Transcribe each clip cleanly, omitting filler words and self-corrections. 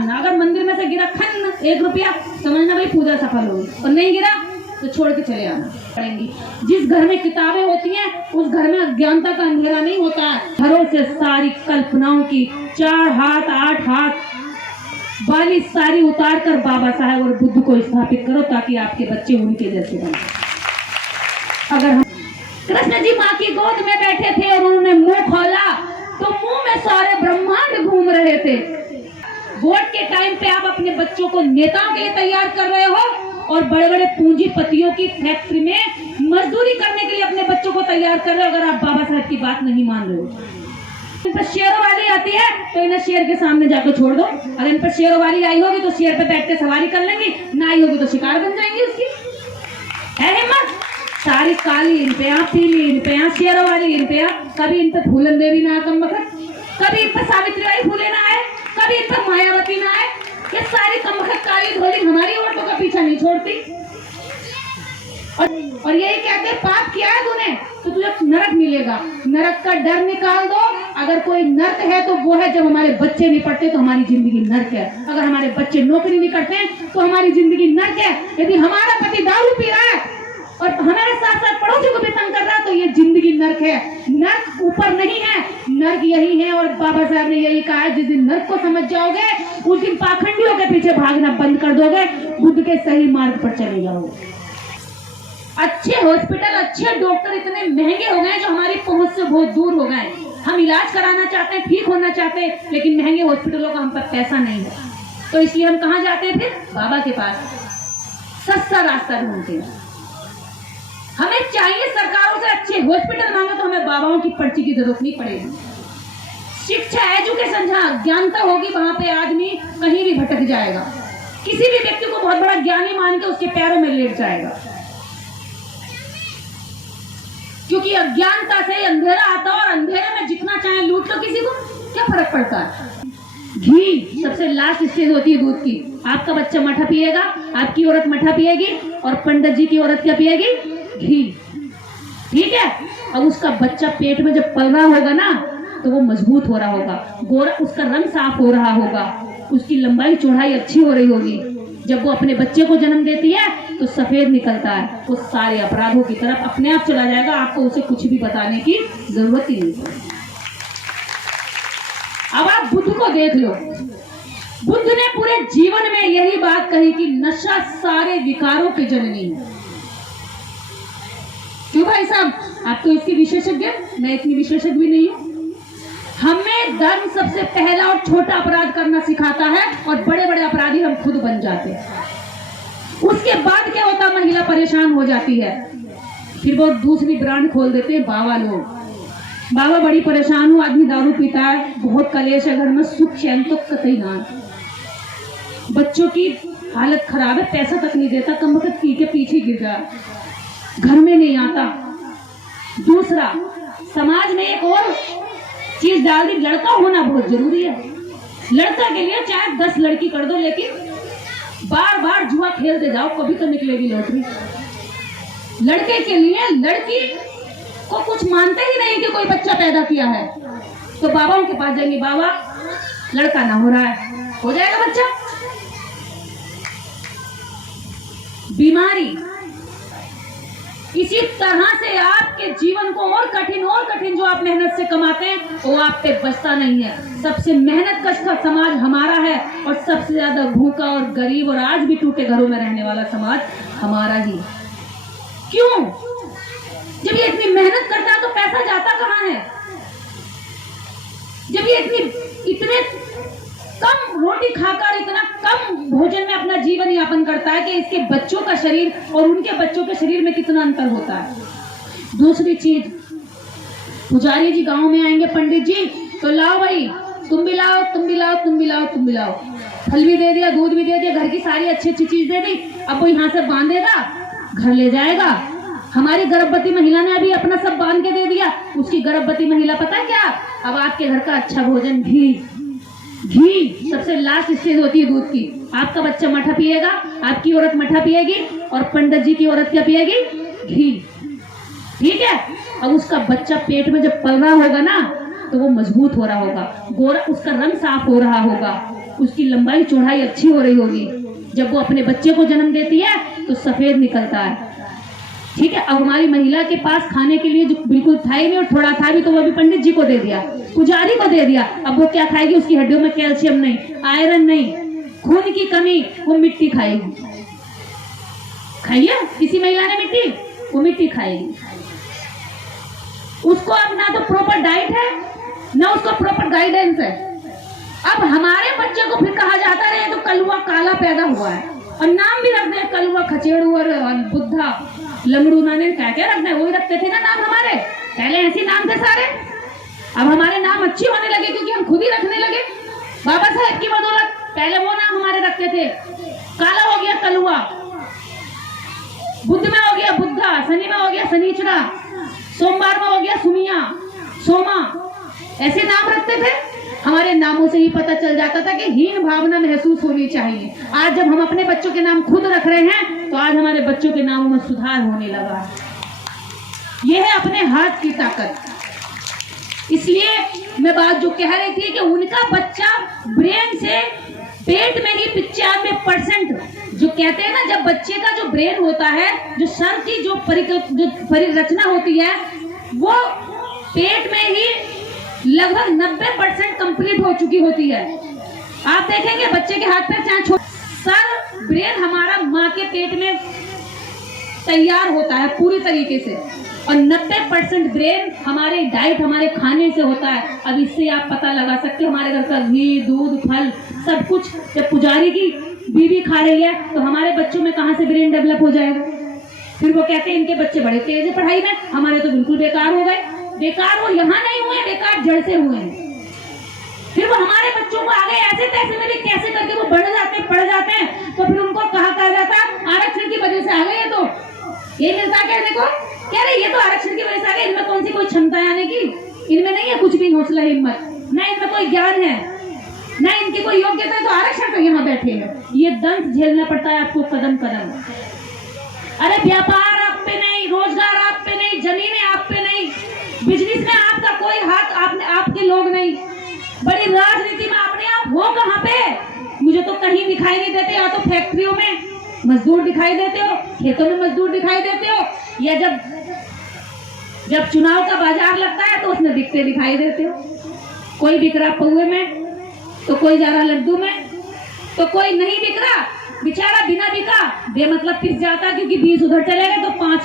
मानना। अगर मंदिर में से गिरा खन 1 रुपया, समझना भाई पूजा सफल होगी, और नहीं गिरा तो छोड़ के चले आना पड़ेंगी। जिस घर में किताबें होती हैं उस घर में अज्ञानता का अंधेरा नहीं होता है। घरों से सारी कल्पनाओं की 4 हाथ 8 हाथ वाली सारी उतार कर बाबा साहेब और बुद्ध को स्थापित करो, ताकि आपके बच्चे उनके जैसे बने। अगर हम कृष्ण जी माँ की गोद में बैठे थे और उन्होंने मुंह खोला तो मुंह में सारे ब्रह्मांड घूम रहे थे। वोट के टाइम पे आप अपने बच्चों को नेताओं के लिए तैयार कर रहे हो और बड़े बड़े पूंजीपतियों की फैक्ट्री में मजदूरी करने के लिए अपने बच्चों को तैयार कर रहे हो, अगर आप बाबा साहब की बात नहीं मान रहे हो। इन पर शेरों वाली आती है तो इन्हें शेर के सामने जाकर छोड़ दो। अगर इन पर शेरों वाली आई होगी तो शेर पे बैठ के सवारी कर लेंगी, ना आई होगी तो शिकार बन जाएंगी उसकी। है हिम्मत? सारी काली इन पे, पीली इन पे, शेरों वाली इन पे, कभी इन पे फूलन देवी ना कम वक्त, कभी इन पर सावित्री बाई फूले ना आए, कभी इन पर मायावती ना आए। ये सारी कमबख्त काली धोली हमारी औरतों का पीछा नहीं छोड़ती। और यही कहते हैं पाप किया है तूने तो तुझे नरक मिलेगा। नरक का डर निकाल दो। अगर कोई नरक है तो वो है जब हमारे बच्चे नहीं पढ़ते तो हमारी जिंदगी नरक है। अगर हमारे बच्चे नौकरी नहीं करते हैं तो हमारी जिंदगी नरक है। यदि हमारा पति दारू पी रहा है और हमारे साथ साथ पड़ोसी को भी तंग कर रहा है तो ये जिंदगी नरक है। नरक ऊपर नहीं है, नरक यही है। और बाबा साहब ने यही कहा है, जिस दिन नरक को समझ जाओगे उस दिन पाखंडियों के पीछे भागना बंद कर दोगे, बुद्ध के सही मार्ग पर चले जाओगे। अच्छे हॉस्पिटल, अच्छे डॉक्टर इतने महंगे हो गए जो हमारी पहुंच से बहुत दूर हो गए। हम इलाज कराना चाहते हैं, ठीक होना चाहते हैं, लेकिन महंगे हॉस्पिटलों का हम पर पैसा नहीं है, तो इसलिए हम कहाँ जाते हैं? फिर बाबा के पास सस्ता रास्ता ढूंढते हैं। हमें चाहिए सरकारों से अच्छे हॉस्पिटल मांगो तो हमें बाबाओं की पर्ची की जरूरत नहीं पड़ेगी। शिक्षा, एजुकेशन, जहाँ अज्ञानता होगी वहां पे आदमी कहीं भी भटक जाएगा। किसी भी व्यक्ति को बहुत बड़ा ज्ञानी मान के उसके पैरों में लेट जाएगा, क्योंकि अज्ञानता से अंधेरा आता है और अंधेरे में जितना चाहे लूट लो, किसी को क्या फर्क पड़ता है। घी सबसे लास्ट स्टेज होती है दूध की। आपका बच्चा मठा पिएगा, आपकी औरत मठा पिएगी, और पंडित जी की औरत क्या पिएगी? घी। ठीक है। अब उसका बच्चा पेट में जब पल रहा होगा ना तो वो मजबूत हो रहा होगा, गोरा, उसका रंग साफ हो रहा होगा, उसकी लंबाई चौड़ाई अच्छी हो रही होगी। जब वो अपने बच्चे को जन्म देती है तो सफेद निकलता है, वो सारे अपराधों की तरफ अपने आप चला जाएगा। आपको उसे कुछ भी बताने की जरूरत ही नहीं है। अब आप बुद्ध को देख लो। बुद्ध ने पूरे जीवन में यही बात कही कि नशा सारे विकारों की जननी है। क्यों भाई साहब? आप तो इसकी विशेषज्ञ, मैं इतनी विशेषज्ञ भी नहीं हूं। हमें धर्म सबसे पहला और छोटा अपराध करना सिखाता है और बड़े बड़े अपराधी हम खुद बन जाते हैं। उसके बाद क्या होता? महिला परेशान हो जाती है, फिर वो दूसरी ब्रांड खोल देते हैं बाबा लोग। बाबा बड़ी परेशान हूँ, आदमी दारू पीता है, बहुत कलेश है घर में, सुख चैन तो कतई ना। बच्चों की हालत खराब है, पैसा तक नहीं देता, कम वक्त पी के पीछे गिर गया, घर में नहीं आता। दूसरा, समाज में एक और चीज डाल दी, लड़का होना बहुत जरूरी है। लड़का के लिए चाहे 10 लड़की कर दो, लेकिन बार बार जुआ खेलते जाओ, कभी तो निकलेगी लॉटरी। लड़के के लिए लड़की को कुछ मानते ही नहीं कि कोई बच्चा पैदा किया है, तो बाबाओं के पास जाएंगे, बाबा लड़का ना हो रहा है, हो जाएगा बच्चा। बीमारी। इसी तरह से आपके जीवन को और कठिन जो आप मेहनत से कमाते हैं वो आप पे बचता नहीं है। सबसे मेहनत कश का समाज हमारा है और सबसे ज्यादा भूखा और गरीब और आज भी टूटे घरों में रहने वाला समाज हमारा ही। क्यों? जब ये इतनी मेहनत करता है तो पैसा जाता कहाँ है? जब ये इतने कम रोटी खाकर, इतना कम भोजन में अपना जीवन यापन करता है कि इसके बच्चों का शरीर और उनके बच्चों के शरीर में कितना अंतर होता है। दूसरी चीज, पुजारी जी गांव में आएंगे, पंडित जी तो लाओ भाई, तुम भी लाओ, तुम भी लाओ, तुम भी लाओ, तुम भी लाओ। फल भी दे दिया, दूध भी दे दिया, घर की सारी अच्छी अच्छी चीज दे दी। अब वो यहाँ से बांधेगा, घर ले जाएगा। हमारी गर्भवती महिला ने अभी अपना सब बांध के दे दिया, उसकी गर्भवती महिला पता है क्या? अब आपके घर का अच्छा भोजन, घी सबसे लास्ट स्टेज होती है दूध की। आपका बच्चा मठा पिएगा, आपकी औरत मठा पिएगी, और पंडित जी की औरत क्या पिएगी? घी। ठीक है। अब उसका बच्चा पेट में जब पल रहा होगा ना तो वो मजबूत हो रहा होगा, गोरा, उसका रंग साफ हो रहा होगा, उसकी लंबाई चौड़ाई अच्छी हो रही होगी। जब वो अपने बच्चे को जन्म देती है तो सफेद निकलता है। ठीक है, अब हमारी महिला के पास खाने के लिए जो बिल्कुल था ही नहीं और थोड़ा था भी तो वो भी पंडित जी को दे दिया, पुजारी को दे दिया। अब वो क्या खाएगी? उसकी हड्डियों में कैल्शियम नहीं, आयरन नहीं, खून की कमी, वो मिट्टी खाएगी। खाइए, किसी महिला ने मिट्टी, वो मिट्टी खाएगी। उसको अब ना तो प्रॉपर डाइट है ना उसको प्रॉपर गाइडेंस है। अब हमारे बच्चे को फिर कहा जाता है तो कलुआ काला पैदा हुआ है और नाम भी रख दे कलुआ, खचेड़ू और बुद्धा, लंगड़ू, नाने क्या क्या रखना है वही रखते थे ना नाम हमारे। पहले ऐसे नाम थे सारे। अब हमारे नाम अच्छे होने लगे क्योंकि हम खुद ही रखने लगे बाबा साहेब की बदौलत। पहले वो नाम हमारे रखते थे। काला हो गया कलुआ, बुध में हो गया बुद्धा, शनि में हो गया शनिचरा, सोमवार में हो गया सुमिया, सोमा, ऐसे नाम रखते थे। हमारे नामों से ही पता चल जाता था कि हीन भावना महसूस होनी चाहिए। आज जब हम अपने बच्चों के नाम खुद रख रहे हैं तो आज हमारे बच्चों के नामों में सुधार होने लगा। यह है अपने हाथ की ताकत। इसलिए मैं बात जो कह रही थी कि उनका बच्चा ब्रेन से पेट में ही 95% जो कहते हैं ना, जब बच्चे का जो ब्रेन होता है, जो सर की जो परिरचना होती है, वो पेट में ही लगभग 90% कंप्लीट हो चुकी होती है। आप देखेंगे बच्चे के हाथ पैर चाहे सर ब्रेन हमारा माँ के पेट में तैयार होता है पूरी तरीके से और 90% ब्रेन हमारे डाइट, हमारे खाने से होता है। अब इससे आप पता लगा सकते हो हमारे घर का घी, दूध, फल सब कुछ जब पुजारी की बीवी खा रही है तो हमारे बच्चों में कहाँ से ब्रेन डेवलप हो जाएगा। फिर वो कहते हैं इनके बच्चे बड़े तेज है पढ़ाई में, हमारे तो बिल्कुल बेकार हो गए। बेकार वो यहाँ नहीं हुए, बेकार जड़ से हुए हैं। फिर वो हमारे बच्चों को आगे ऐसे तैसे में भी कैसे करके वो बढ़ जाते हैं, पढ़ जाते हैं, तो फिर उनको कहा जाता है आरक्षण की वजह से आ गए। तो ये मिलता कहने को कह रहे ये तो आरक्षण की वजह से आ गए, इनमें कौन सी कोई क्षमता आने की, इनमें नहीं है कुछ भी हौसला हिम्मत, न इनमें कोई ज्ञान है, न इनकी कोई योग्यता है, तो आरक्षण तो यहाँ बैठे हैं। ये दंड झेलना पड़ता है आपको कदम कदम। अरे व्यापार आप पे नहीं, रोजगार आप पे नहीं, जमीनें आप पे नहीं, बिजनेस में आपका कोई हाथ, आपके लोग नहीं, बड़ी राजनीति में अपने आप हो कहाँ पे? मुझे तो कहीं दिखाई नहीं देते। या तो फैक्ट्रियों में मजदूर दिखाई देते हो, खेतों में मजदूर दिखाई देते हो, या जब चुनाव का बाजार लगता है तो उसमें बिकते दिखाई देते हो। कोई बिक रहा पौवे में तो कोई जा रहा लड्डू में, तो कोई नहीं बिक रहा बेचारा बिना बिका बेमतलब पिस जाता, क्योंकि 20 उधर चले गए तो 5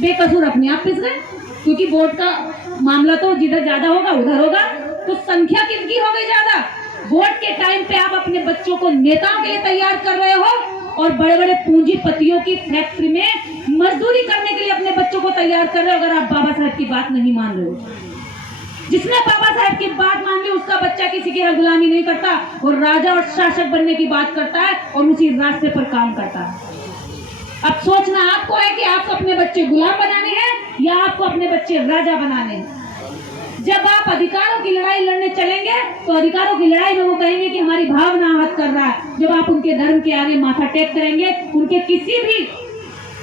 बेकसूर अपने आप पिस गए। क्योंकि वोट का मामला तो जिधर ज्यादा होगा उधर होगा, तो संख्या किनकी हो गई ज्यादा। वोट के टाइम पे आप अपने बच्चों को नेताओं के लिए तैयार कर रहे हो और बड़े बड़े पूंजीपतियों की फैक्ट्री में मजदूरी करने के लिए अपने बच्चों को तैयार कर रहे हो। अगर आप बाबा साहब की बात नहीं मान रहे हो, जिसने बाबा साहब की बात मान ली उसका बच्चा किसी की गुलामी नहीं करता और राजा और शासक बनने की बात करता है और उसी रास्ते पर काम करता है। अब सोचना आपको है कि आपको अपने बच्चे गुलाम बनाने हैं या आपको अपने बच्चे राजा बनाने हैं। जब आप अधिकारों की लड़ाई लड़ने चलेंगे तो अधिकारों की लड़ाई में वो कहेंगे कि हमारी भावना हद कर रहा है। जब आप उनके धर्म के आगे माथा टेक करेंगे, उनके किसी भी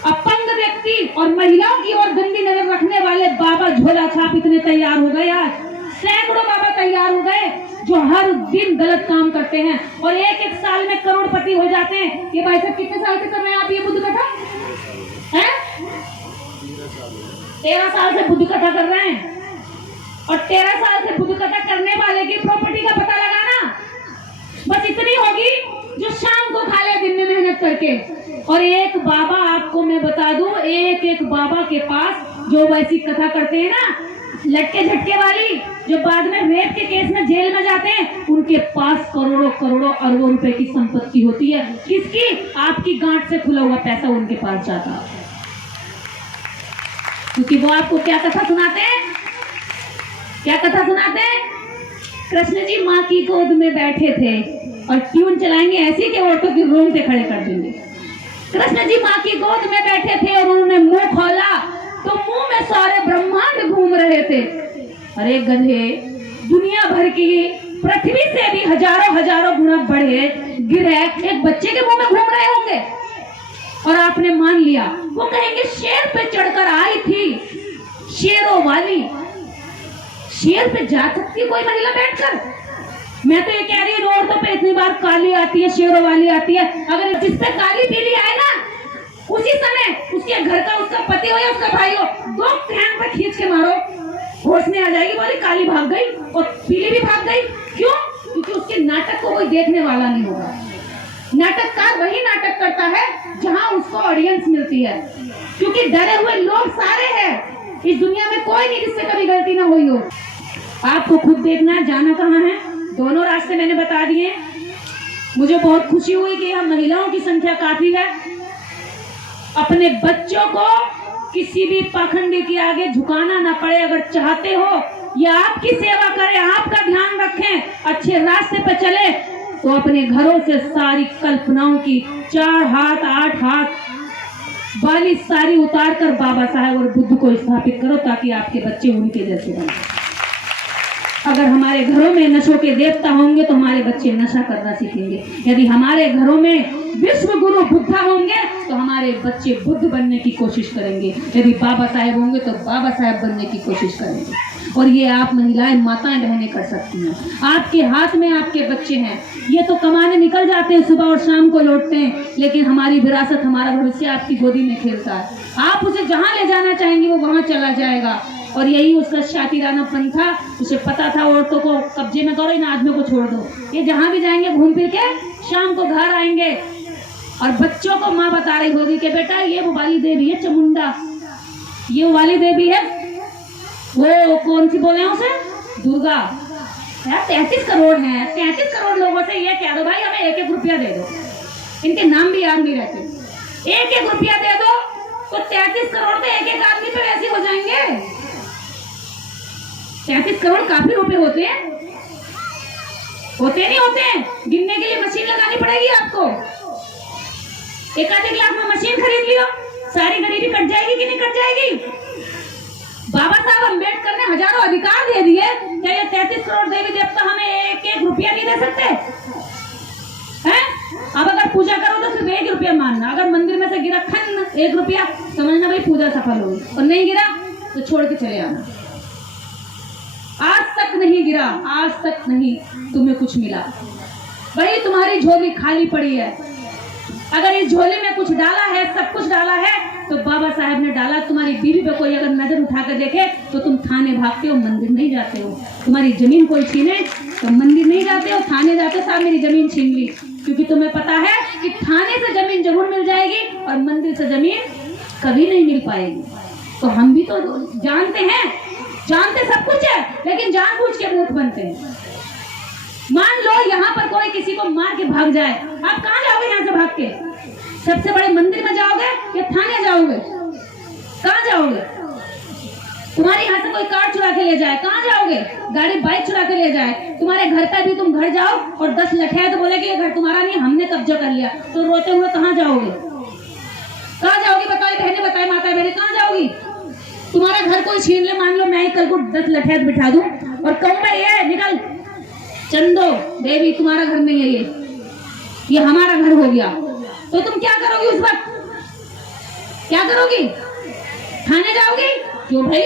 अपंग व्यक्ति और महिलाओं की ओर गंदी नजर रखने वाले बाबा झोला छाप इतने तैयार हो गए। आज सैकड़ों बाबा तैयार हो गए जो हर दिन गलत काम करते हैं और एक साल में करोड़पति हो जाते हैं। ये भाई साहब कितने साल से कर रहे हैं आप ये बुद्ध कथा? 13 साल से बुद्ध कथा कर रहे हैं। और 13 साल से बुद्ध कथा करने वाले की प्रॉपर्टी का पता लगाना बस इतनी होगी जो शाम को खा ले दिन में मेहनत करके। और एक बाबा आपको मैं बता दूं, एक बाबा के पास जो वैसी कथा करते हैं ना लटके झटके वाली, जो बाद में रेप के केस में जेल में जाते हैं, उनके पास करोड़ों करोड़ों अरबों रुपए की संपत्ति होती है। किसकी? आपकी गांठ से खुला हुआ पैसा उनके पास जाता है। क्योंकि वो आपको क्या कथा सुनाते हैं? क्या कथा सुनाते हैं? कृष्ण जी माँ की गोद में बैठे थे और ट्यून चलाएंगे ऐसी कि औरतों की रोंगटे खड़े कर देंगे। कृष्ण जी माँ की गोद में बैठे थे और उन्होंने मुंह खोला तो मुंह में सारे ब्रह्मांड घूम रहे थे। अरे गधे, दुनिया भर की पृथ्वी से भी हजारों गुना बड़े ग्रह एक बच्चे के मुंह में घूम रहे होंगे और आपने मान लिया। वो कहेंगे शेर पे चढ़कर आई थी शेरों वाली। शेर पे जा सकती कोई महिला बैठकर? मैं तो ये कह रही हूँ, औरतों पे इतनी बार काली आती है, शेरों वाली आती है, अगर जिससे काली पीली आए ना, उसी समय उसके घर का उसका पति हो या उसका भाई हो, दो टैंक पे खींच के मारो, होश में आ जाएगी, बोले काली भाग गई और पीली भी भाग गई। क्यों? क्योंकि उसके नाटक को कोई देखने वाला नहीं होगा। नाटककार वही नाटक करता है जहां उसको ऑडियंस मिलती है, क्योंकि डरे हुए लोग सारे हैं इस दुनिया में, कोई नहीं जिससे कभी गलती ना हुई हो। आपको खुद देखना है जाना कहाँ है। दोनों रास्ते मैंने बता दिए। मुझे बहुत खुशी हुई कि हम महिलाओं की संख्या काफी है। अपने बच्चों को किसी भी पाखंडी के आगे झुकाना ना पड़े। अगर चाहते हो या आपकी सेवा करें, आपका ध्यान रखें, अच्छे रास्ते पर चले, तो अपने घरों से सारी कल्पनाओं की 4 हाथ 8 हाथ वाली सारी उतार कर बाबा साहेब और बुद्ध को स्थापित करो, ताकि आपके बच्चे उनके जैसे बने। अगर हमारे घरों में नशों के देवता होंगे तो हमारे बच्चे नशा करना सीखेंगे। यदि हमारे घरों में विश्व गुरु बुद्धा होंगे तो हमारे बच्चे बुद्ध बनने की कोशिश करेंगे। यदि बाबा साहेब होंगे तो बाबा साहेब बनने की कोशिश करेंगे। और ये आप महिलाएं, माताएं, बहनें कर सकती हैं। आपके हाथ में आपके बच्चे हैं। ये तो कमाने निकल जाते हैं, सुबह और शाम को लौटते हैं, लेकिन हमारी विरासत, हमारा भविष्य आपकी गोदी में खेलता है। आप उसे जहाँ ले जाना चाहेंगे वो वहाँ चला जाएगा। और यही उसका शातिरानापन था। उसे पता था औरतों को कब्जे में करो, इन आदमियों को छोड़ दो, ये जहां भी जाएंगे घूम फिर के शाम को घर आएंगे। और बच्चों को माँ बता रही होगी कि बेटा ये वो वाली देवी है चामुंडा, ये वो वाली देवी है, वो कौन सी बोले उसे, दुर्गा। यार 33 करोड़ है, 33 करोड़ लोगों से ये कह दो भाई हमें 1-1 रुपया दे दो। इनके नाम भी याद नहीं रहते। 1-1 रुपया दे दो तो 33 करोड़ तो 1-1 आदमी पे वैसे हो जाएंगे। 33 करोड़ काफी रुपए होते हैं? होते नहीं होते हैं? गिनने के लिए मशीन लगानी पड़ेगी आपको। एक आधे लाख में मशीन खरीद लियो, सारी गरीबी कट जाएगी कि नहीं कट जाएगी? बाबा साहब अम्बेडकर ने हजारों अधिकार दे दिए, क्या ये 33 करोड़ देवी देवता हमें 1-1 रुपया नहीं दे सकते हैं? अब अगर पूजा करो तो सिर्फ 1 रुपया मानना। अगर मंदिर में से गिरा खन 1 रुपया, समझना भाई पूजा सफल होगी, और नहीं गिरा तो छोड़ के चले आना। आज तक नहीं गिरा, आज तक नहीं तुम्हें कुछ मिला, भाई तुम्हारी झोली खाली पड़ी है। अगर इस झोली में कुछ डाला है, सब कुछ डाला है, तो बाबा साहब ने डाला। तुम्हारी बीवी पे कोई अगर नजर उठा कर देखे तो तुम थाने भागते हो, मंदिर नहीं जाते हो। तुम्हारी जमीन कोई छीने तो मंदिर नहीं जाते हो, थाने जाते हो, साहब मेरी जमीन छीन ली, क्योंकि तुम्हें पता है कि थाने से जमीन जरूर मिल जाएगी और मंदिर से जमीन कभी नहीं मिल पाएगी। तो हम भी तो जानते हैं, जानते सब कुछ है, लेकिन जानबूझ के मूर्ख बनते हैं। मान लो यहाँ पर कोई किसी को मार के भाग जाए, आप कहाँ जाओगे यहाँ से भाग के? सबसे बड़े मंदिर में जाओगे या थाने जाओगे? कहाँ जाओगे? तुम्हारे यहाँ से कोई कार चुरा के ले जाए, कहाँ जाओगे? गाड़ी बाइक चुरा के ले जाए, तुम्हारे घर का भी तुम घर जाओ और 10 लठे तो बोले कि ये घर तुम्हारा नहीं, हमने कब्जा कर लिया, तो रोते हुए कहाँ जाओगे? कहाँ जाओगी? बताओ बहने, बताए माता बहने, कहाँ जाओगी? तुम्हारा घर कोई छीन ले, मान लो मैं ही कल को 10 लठैत बिठा दूं और कहूं मैं ये निकल चंदो देवी तुम्हारा घर नहीं है, ये हमारा घर हो गया, तो तुम क्या करोगी उस वक्त? क्या करोगी? थाने जाओगी? क्यों भाई?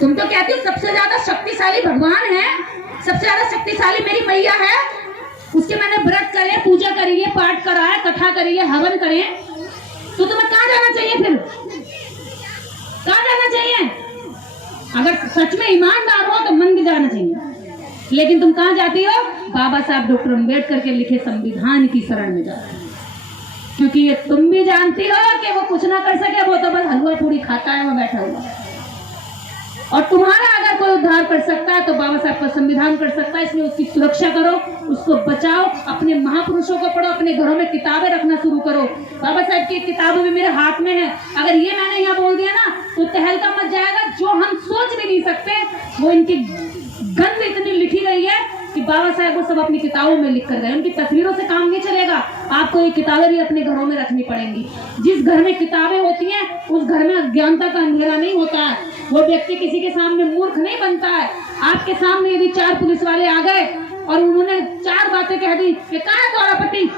तुम तो कहती हो सबसे ज्यादा शक्तिशाली भगवान है, सबसे ज्यादा शक्तिशाली मेरी मैया है, उसके मैंने व्रत करे, पूजा करिए, पाठ कराए, कथा करिए, हवन करें, तो तुम्हें कहाँ जाना चाहिए? फिर कहाँ जाना चाहिए? अगर सच में ईमानदार हो तो मंदिर जाना चाहिए, लेकिन तुम कहाँ जाती हो? बाबा साहब डॉक्टर अम्बेडकर के लिखे संविधान की शरण में जाती हो, क्योंकि ये तुम भी जानती हो कि वो कुछ ना कर सके, वो तो बस हलवा पूरी खाता है वहां बैठा हुआ, और तुम्हारा अगर कोई उद्धार कर सकता है तो बाबा साहब का संविधान कर सकता है। इसलिए उसकी सुरक्षा करो, उसको बचाओ, अपने महापुरुषों को पढ़ो, अपने घरों में किताबें रखना शुरू करो। बाबा साहब की किताबें भी मेरे हाथ में है, अगर ये मैंने यहाँ बोल दिया ना तो तहलका मच जाएगा। जो हम सोच भी नहीं सकते वो इनकी गंध इतनी लिखी गई है कि बाबा साहब वो सब अपनी किताबों में लिख कर गए। उनकी तस्वीरों से काम नहीं चलेगा, आपको ये किताबें भी अपने घरों में रखनी पड़ेंगी। जिस घर में किताबें होती हैं उस घर में अज्ञानता का अंधेरा नहीं होता है, वो व्यक्ति किसी के सामने मूर्ख नहीं बनता है। आपके सामने यदि 4 पुलिस वाले आ गए और उन्होंने 4 बातें कह दी कि कहाँ है तुम्हारा पति,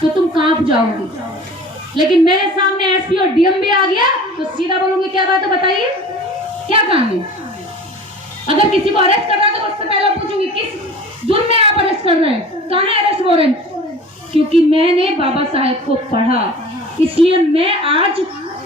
तो तुम कांप जाओगी। लेकिन मेरे सामने एसपी और डीएम भी आ गया तो सीधा बोलूंगी क्या बात है, बताइए क्या काम है। अगर किसी को अरेस्ट कर रहा है तो उससे पहले पूछूंगी जुर्म में आप अरेस्ट कर रहे हैं, कहाँ है अरेस्ट वारंट? क्योंकि मैंने बाबा साहेब को पढ़ा, इसलिए मैं आज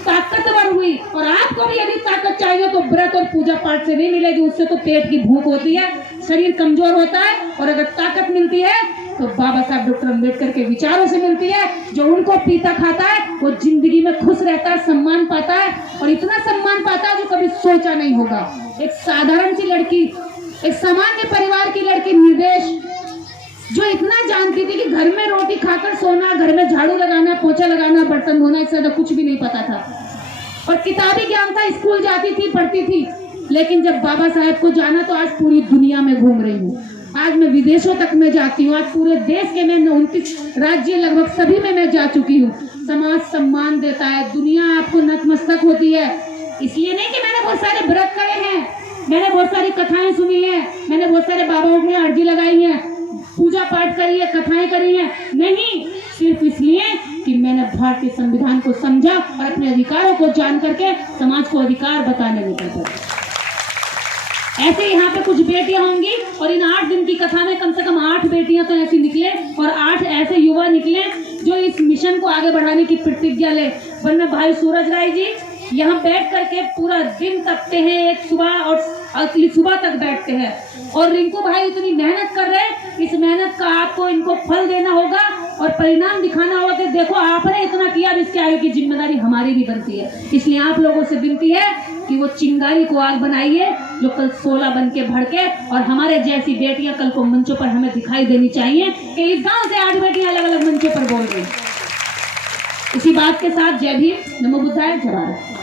ताकतवर हुई। और आपको भी यदि ताकत चाहिए तो व्रत और पूजा पाठ से नहीं मिलेगी, उससे तो पेट की भूख होती है, शरीर कमजोर होता है। और अगर ताकत मिलती है तो बाबा साहब डॉक्टर अम्बेडकर के विचारों से मिलती है। जो उनको पीता खाता है वो जिंदगी में खुश रहता है, सम्मान पाता है, और इतना सम्मान पाता है जो कभी सोचा नहीं होगा। एक साधारण सी लड़की, एक सामान्य परिवार की लड़की निर्देश, जो इतना जानती थी कि घर में रोटी खाकर सोना, घर में झाड़ू लगाना, पोछा लगाना, बर्तन धोना, इससे ज्यादा कुछ भी नहीं पता था। और किताबी ज्ञान था, स्कूल जाती थी, पढ़ती थी। लेकिन जब बाबा साहेब को जाना तो आज पूरी दुनिया में घूम रही हूँ, आज मैं विदेशों तक में जाती हूँ, आज पूरे देश के मैं 29 राज्य लगभग सभी में मैं जा चुकी हूँ। समाज सम्मान देता है, दुनिया आपको नतमस्तक होती है। इसलिए नहीं कि मैंने बहुत सारे व्रत करे हैं, मैंने बहुत सारी कथाएं सुनी है, मैंने बहुत सारे बाबाओं की अर्जी लगाई है, पूजा पाठ करी है, कथाएं करी है, नहीं, सिर्फ इसलिए कि मैंने भारतीय संविधान को समझा और अपने अधिकारों को जान करके समाज को अधिकार बताने निकल पड़ा। ऐसे यहाँ पे कुछ बेटियां होंगी और इन 8 दिन की कथा में कम से कम 8 बेटियां तो ऐसी निकले और 8 ऐसे युवा निकले जो इस मिशन को आगे बढ़ाने की प्रतिज्ञा ले। वरना भाई सूरज राय जी यहाँ बैठ करके पूरा दिन तपते हैं, एक सुबह और अगली सुबह तक बैठते हैं, और रिंकू भाई इतनी मेहनत कर रहे हैं, इस मेहनत का आपको इनको फल देना होगा और परिणाम दिखाना होगा कि देखो आपने इतना किया, अब इसके आगे की जिम्मेदारी हमारी भी बनती है। इसलिए आप लोगों से विनती है कि वो चिंगारी को आग बनाइए जो कल 16 बन के भड़के, और हमारे जैसी बेटियां कल को मंचों पर हमें दिखाई देनी चाहिए कि इस गांव से 8 बेटियां अलग अलग मंचों पर बोल गई। इसी बात के साथ जय भीम, नमो बुद्धाय, जय भारत।